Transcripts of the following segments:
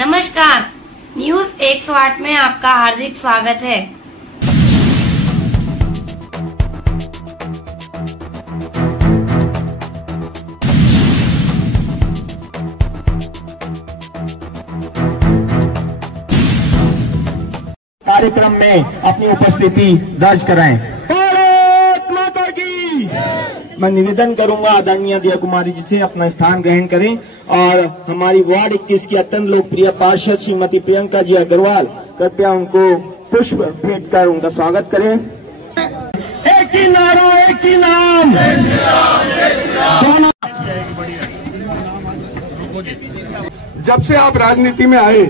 नमस्कार, न्यूज 108 में आपका हार्दिक स्वागत है। कार्यक्रम में अपनी उपस्थिति दर्ज कराएं। भारत माता की। मैं निवेदन करूंगा आदरणीय दिया कुमारी जी से अपना स्थान ग्रहण करें और हमारी वार्ड 21 की अत्यंत लोकप्रिय पार्षद श्रीमती प्रियंका जी अग्रवाल कृपया उनको पुष्प भेंट कर उनका स्वागत करें। एक ही नारा, एक ही नाम। जब से आप राजनीति में आए,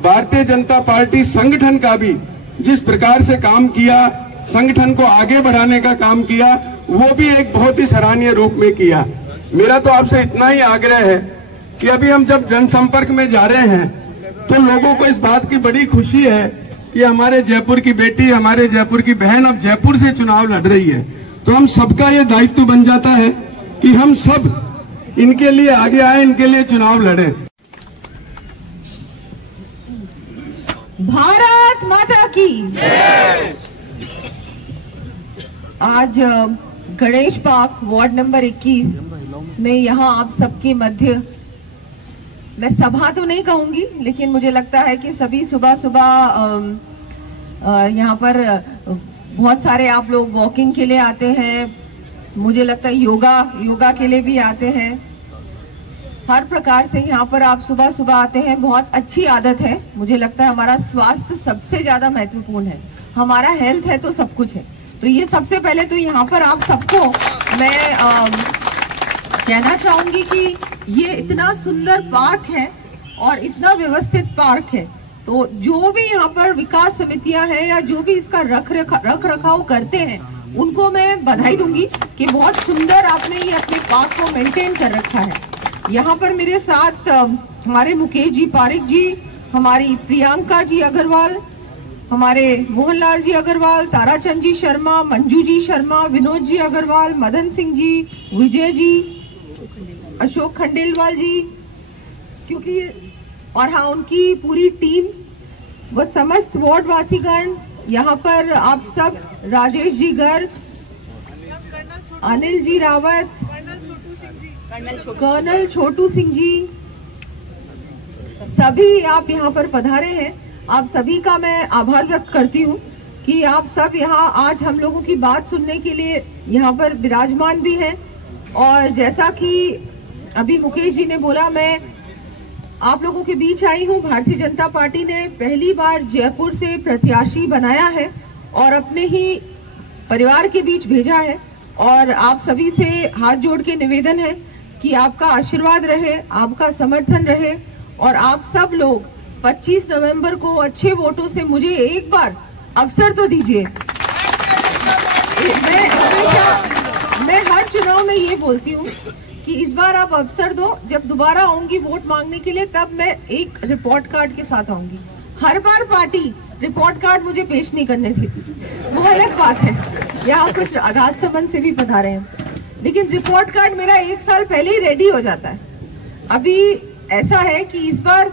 भारतीय जनता पार्टी संगठन का भी जिस प्रकार से काम किया, संगठन को आगे बढ़ाने का काम किया, वो भी एक बहुत ही सराहनीय रूप में किया। मेरा तो आपसे इतना ही आग्रह है कि अभी हम जब जनसंपर्क में जा रहे हैं तो लोगों को इस बात की बड़ी खुशी है कि हमारे जयपुर की बेटी, हमारे जयपुर की बहन अब जयपुर से चुनाव लड़ रही है। तो हम सबका ये दायित्व बन जाता है कि हम सब इनके लिए आगे आए, इनके लिए चुनाव लड़े। भारत माता की। आज गणेश पार्क वार्ड नंबर 21 में यहाँ आप सबके मध्य, मैं सभा तो नहीं कहूंगी, लेकिन मुझे लगता है कि सभी सुबह सुबह यहाँ पर बहुत सारे आप लोग वॉकिंग के लिए आते हैं। मुझे लगता है योगा के लिए भी आते हैं। हर प्रकार से यहाँ पर आप सुबह सुबह आते हैं। बहुत अच्छी आदत है। मुझे लगता है हमारा स्वास्थ्य सबसे ज्यादा महत्वपूर्ण है। हमारा हेल्थ है तो सब कुछ है। तो ये सबसे पहले तो यहाँ पर आप सबको मैं कहना चाहूंगी कि ये इतना सुंदर पार्क है और इतना व्यवस्थित पार्क है, तो जो भी यहाँ पर विकास समितियां हैं या जो भी इसका रख रखाव करते हैं उनको मैं बधाई दूंगी कि बहुत सुंदर आपने ये अपने पार्क को मेंटेन कर रखा है। यहाँ पर मेरे साथ हमारे मुकेश जी पारिक जी, हमारी प्रियंका जी अग्रवाल, हमारे मोहनलाल जी अग्रवाल, ताराचंद जी शर्मा, मंजू जी शर्मा, विनोद जी अग्रवाल, मदन सिंह जी, विजय जी, अशोक खंडेलवाल जी, क्योंकि और हाँ उनकी पूरी टीम, व समस्त वार्ड वासीगण, यहाँ पर आप सब, राजेश जी गर्ग, अनिल जी रावत, कर्नल छोटू सिंह जी, सभी आप यहाँ पर पधारे हैं। आप सभी का मैं आभार व्यक्त करती हूँ कि आप सब यहाँ आज हम लोगों की बात सुनने के लिए यहाँ पर विराजमान भी हैं। और जैसा कि अभी मुकेश जी ने बोला, मैं आप लोगों के बीच आई हूँ। भारतीय जनता पार्टी ने पहली बार जयपुर से प्रत्याशी बनाया है और अपने ही परिवार के बीच भेजा है। और आप सभी से हाथ जोड़ के निवेदन है कि आपका आशीर्वाद रहे, आपका समर्थन रहे और आप सब लोग 25 नवंबर को अच्छे वोटों से मुझे एक बार अवसर तो दीजिए। मैं हर चुनाव में ये बोलती हूँ कि इस बार आप अवसर दो। जब दोबारा आऊंगी वोट मांगने के लिए तब मैं एक रिपोर्ट कार्ड के साथ आऊंगी। हर बार पार्टी रिपोर्ट कार्ड मुझे पेश नहीं करने देती, वो अलग बात है। यहाँ कुछ राजसमंद से भी पधारे हैं, लेकिन रिपोर्ट कार्ड मेरा एक साल पहले ही रेडी हो जाता है। अभी ऐसा है कि इस बार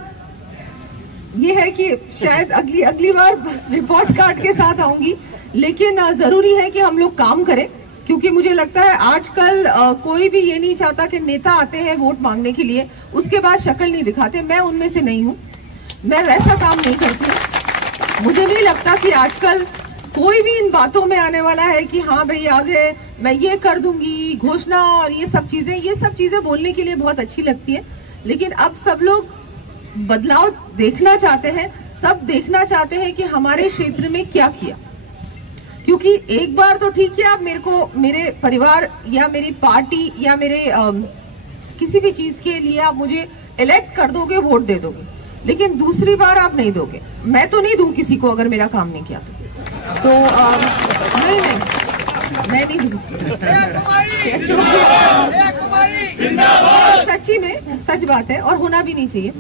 ये है कि शायद अगली बार रिपोर्ट कार्ड के साथ आऊंगी, लेकिन जरूरी है कि हम लोग काम करें, क्योंकि मुझे लगता है आजकल कोई भी ये नहीं चाहता कि नेता आते हैं वोट मांगने के लिए उसके बाद शक्ल नहीं दिखाते। मैं उनमें से नहीं हूँ, मैं वैसा काम नहीं करती हूँ। मुझे नहीं लगता कि आजकल कोई भी इन बातों में आने वाला है कि हाँ भाई आ गए, मैं ये कर दूंगी, घोषणा और ये सब चीजें बोलने के लिए बहुत अच्छी लगती है, लेकिन अब सब लोग बदलाव देखना चाहते हैं। सब देखना चाहते हैं कि हमारे क्षेत्र में क्या किया, क्योंकि एक बार तो ठीक है आप मेरे को, मेरे परिवार या मेरी पार्टी या मेरे किसी भी चीज के लिए आप मुझे इलेक्ट कर दोगे, वोट दे दोगे, लेकिन दूसरी बार आप नहीं दोगे। मैं तो नहीं दूं किसी को अगर मेरा काम नहीं किया तो नहीं मैं नहीं दूं। सच्ची में सच बात है और होना भी नहीं चाहिए।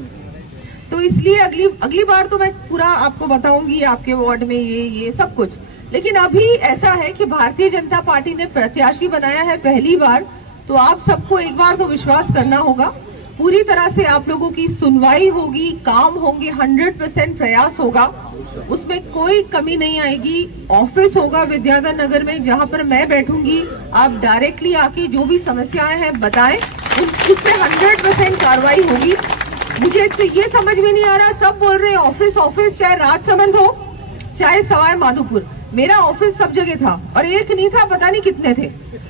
तो इसलिए अगली बार तो मैं पूरा आपको बताऊंगी आपके वार्ड में ये सब कुछ। लेकिन अभी ऐसा है कि भारतीय जनता पार्टी ने प्रत्याशी बनाया है पहली बार, तो आप सबको एक बार तो विश्वास करना होगा पूरी तरह से आप लोगों की सुनवाई होगी, काम होंगे, 100% प्रयास होगा, उसमें कोई कमी नहीं आएगी। ऑफिस होगा विद्याधर नगर में, जहां पर मैं बैठूंगी, आप डायरेक्टली आके जो भी समस्याएं हैं बताएं, उसमें 100% कार्रवाई होगी। मुझे तो ये समझ में नहीं आ रहा, सब बोल रहे हैं ऑफिस ऑफिस, चाहे राजसमंद हो चाहे सवाई माधोपुर, मेरा ऑफिस सब जगह था और एक नहीं था, पता नहीं कितने थे।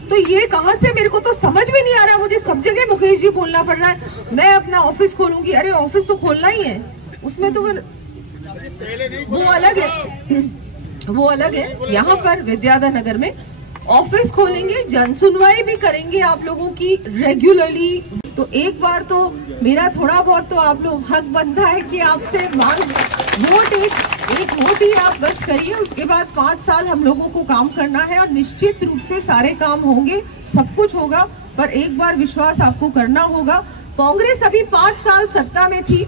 तो ये कहां से, मेरे को तो समझ में नहीं आ रहा, मुझे सब जगह मुकेश जी बोलना पड़ रहा है मैं अपना ऑफिस खोलूंगी। अरे ऑफिस तो खोलना ही है, उसमें तो वो अलग है, वो अलग है। यहाँ पर विद्याधर नगर में ऑफिस खोलेंगे, जन सुनवाई भी करेंगे आप लोगों की रेगुलरली। तो एक बार तो मेरा थोड़ा बहुत तो आप लोग हक बनता है कि आपसे मांग वोट, एक वोट ही आप बस करिए, उसके बाद 5 साल हम लोगों को काम करना है और निश्चित रूप से सारे काम होंगे, सब कुछ होगा। पर एक बार विश्वास आपको करना होगा। कांग्रेस अभी 5 साल सत्ता में थी,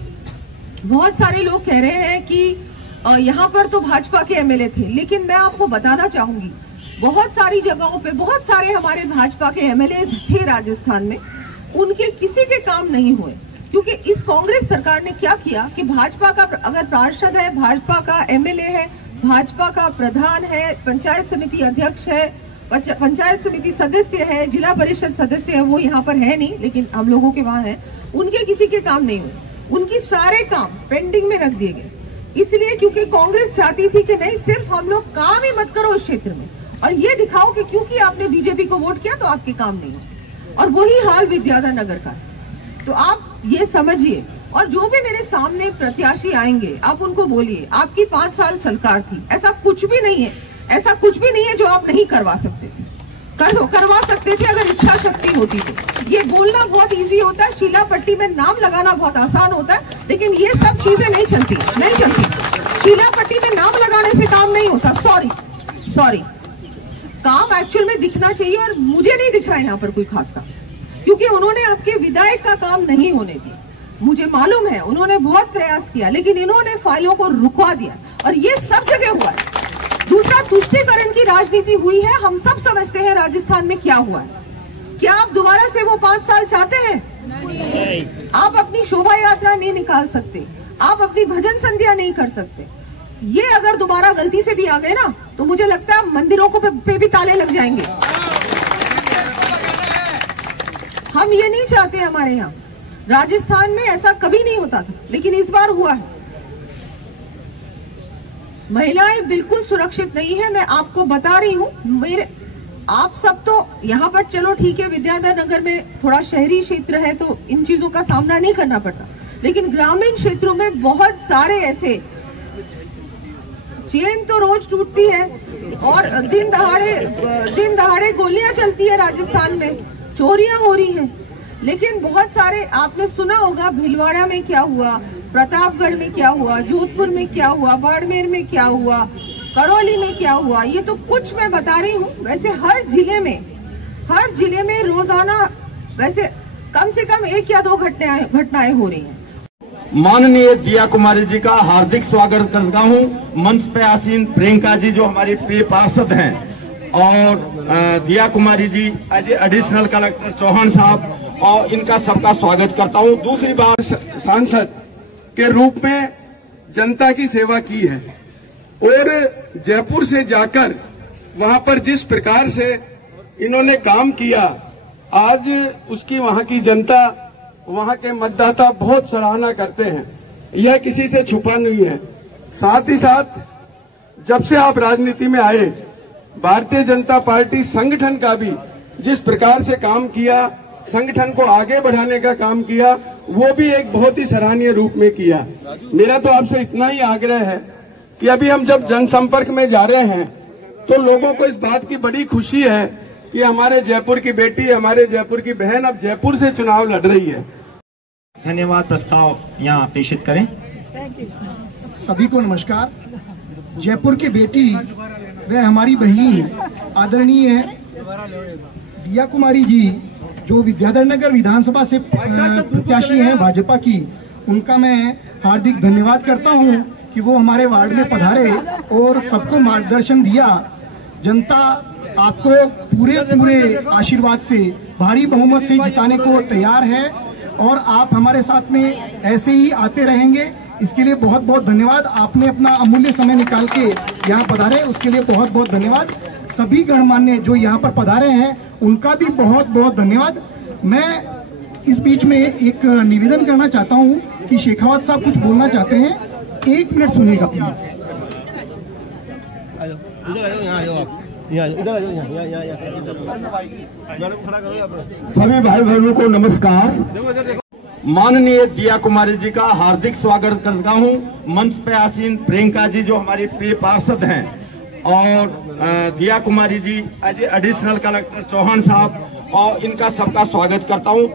बहुत सारे लोग कह रहे हैं कि यहाँ पर तो भाजपा के एमएलए थे, लेकिन मैं आपको बताना चाहूंगी बहुत सारी जगहों पे बहुत सारे हमारे भाजपा के एमएलए थे राजस्थान में, उनके किसी के काम नहीं हुए। क्योंकि इस कांग्रेस सरकार ने क्या किया कि भाजपा का अगर पार्षद है, भाजपा का एमएलए है, भाजपा का प्रधान है, पंचायत समिति अध्यक्ष है, पंचायत समिति सदस्य है, जिला परिषद सदस्य है, वो यहाँ पर है नहीं लेकिन हम लोगों के वहां है, उनके किसी के काम नहीं हुए, उनकी सारे काम पेंडिंग में रख दिए गए। इसलिए क्योंकि कांग्रेस चाहती थी कि नहीं, सिर्फ हम लोग काम ही मत करो इस क्षेत्र में और ये दिखाओ कि क्योंकि आपने बीजेपी को वोट किया तो आपके काम नहीं हो। और वही हाल विद्याधर नगर का है। तो आप ये समझिए, और जो भी मेरे सामने प्रत्याशी आएंगे आप उनको बोलिए आपकी 5 साल सरकार थी, ऐसा कुछ भी नहीं है, ऐसा कुछ भी नहीं है जो आप नहीं करवा सकते थे, करवा सकते थे अगर इच्छा शक्ति होती तो। ये बोलना बहुत इजी होता है, शीला पट्टी में नाम लगाना बहुत आसान होता है, लेकिन ये सब चीजें नहीं चलती। शीला पट्टी में नाम लगाने से काम नहीं होता, सॉरी, काम एक्चुअल में दिखना चाहिए और मुझे नहीं दिख रहा है यहाँ पर कोई खास काम, क्योंकि उन्होंने आपके विधायक का काम नहीं होने दिया। मुझे मालूम है उन्होंने बहुत प्रयास किया, लेकिन इन्होंने फाइलों को रुकवा दिया और ये सब जगह हुआ है। दूसरा, तुष्टीकरण की राजनीति हुई है, हम सब समझते हैं राजस्थान में क्या हुआ है। क्या आप दोबारा से वो 5 साल चाहते हैं? नहीं। आप अपनी शोभा यात्रा नहीं निकाल सकते, आप अपनी भजन संध्या नहीं कर सकते। ये अगर दोबारा गलती से भी आ गए ना तो मुझे लगता है मंदिरों को पे भी ताले लग जाएंगे। हम ये नहीं चाहते, हमारे यहाँ राजस्थान में ऐसा कभी नहीं होता था, लेकिन इस बार हुआ है। महिलाएं बिल्कुल सुरक्षित नहीं है, मैं आपको बता रही हूँ। आप सब तो यहाँ पर चलो ठीक है, विद्याधर नगर में थोड़ा शहरी क्षेत्र है तो इन चीजों का सामना नहीं करना पड़ता, लेकिन ग्रामीण क्षेत्रों में बहुत सारे ऐसे, चेन तो रोज टूटती है और दिन दहाड़े गोलियां चलती है राजस्थान में, चोरियां हो रही हैं। लेकिन बहुत सारे आपने सुना होगा भीलवाड़ा में क्या हुआ, प्रतापगढ़ में क्या हुआ, जोधपुर में क्या हुआ, बाड़मेर में क्या हुआ, करौली में क्या हुआ, ये तो कुछ मैं बता रही हूँ। वैसे हर जिले में रोजाना वैसे कम से कम 1 या 2 घटनाएं हो रही हैं। माननीय दिया कुमारी जी का हार्दिक स्वागत करता हूं। मंच पे आसीन प्रियंका जी जो हमारी प्रिय पार्षद हैं, और दिया Kumari ji as additional collector Chauhan साहब, और इनका सबका स्वागत करता हूं। दूसरी बात, सांसद के रूप में जनता की सेवा की है और जयपुर से जाकर वहां पर जिस प्रकार से इन्होंने काम किया, आज उसकी वहां की जनता, वहां के मतदाता बहुत सराहना करते हैं, यह किसी से छुपा नहीं है। साथ ही साथ जब से आप राजनीति में आए, भारतीय जनता पार्टी संगठन का भी जिस प्रकार से काम किया, संगठन को आगे बढ़ाने का काम किया, वो भी एक बहुत ही सराहनीय रूप में किया। मेरा तो आपसे इतना ही आग्रह है कि अभी हम जब जनसंपर्क में जा रहे हैं तो लोगों को इस बात की बड़ी खुशी है कि हमारे जयपुर की बेटी, हमारे जयपुर की बहन अब जयपुर से चुनाव लड़ रही है। धन्यवाद। प्रस्ताव यहाँ प्रेषित करें। सभी को नमस्कार। जयपुर की बेटी वह हमारी बहन आदरणीय दिया कुमारी जी जो विद्याधर नगर विधानसभा से प्रत्याशी हैं भाजपा की, उनका मैं हार्दिक धन्यवाद करता हूं कि वो हमारे वार्ड में पधारे और सबको मार्गदर्शन दिया। जनता आपको पूरे आशीर्वाद से भारी बहुमत से जिताने को तैयार है और आप हमारे साथ में ऐसे ही आते रहेंगे। इसके लिए बहुत बहुत धन्यवाद। आपने अपना अमूल्य समय निकाल के यहाँ पधारे, उसके लिए बहुत बहुत धन्यवाद। सभी गणमान्य जो यहाँ पर पधारे हैं उनका भी बहुत बहुत धन्यवाद। मैं इस बीच में एक निवेदन करना चाहता हूँ कि शेखावत साहब कुछ बोलना चाहते हैं, 1 मिनट सुनिएगा प्लीज। सभी भाई बहनों को नमस्कार। माननीय दिया कुमारी जी का हार्दिक स्वागत करता हूं। मंच पे आसीन प्रियंका जी जो हमारी प्रिय पार्षद हैं, और दिया कुमारी जी एडिशनल कलेक्टर चौहान साहब, और इनका सबका स्वागत करता हूं।